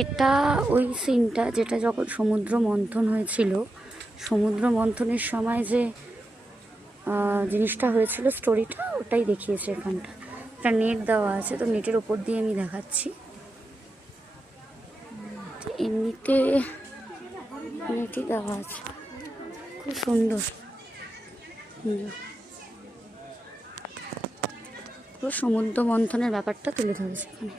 এটা ওই সিনটা যেটা যখন সমুদ্র মন্থন হয়েছিল, সমুদ্র মন্থনের সময় যে জিনিসটা হয়েছিল, স্টোরিটা ওটাই দেখিয়েছে এখানটা। একটা নেট দেওয়া আছে, তো নেটের ওপর দিয়ে আমি দেখাচ্ছি। এমনিতে নেটই দেওয়া আছে, খুব সুন্দর। পুরো সমুদ্র মন্থনের ব্যাপারটা তুলে ধরেছে এখানে।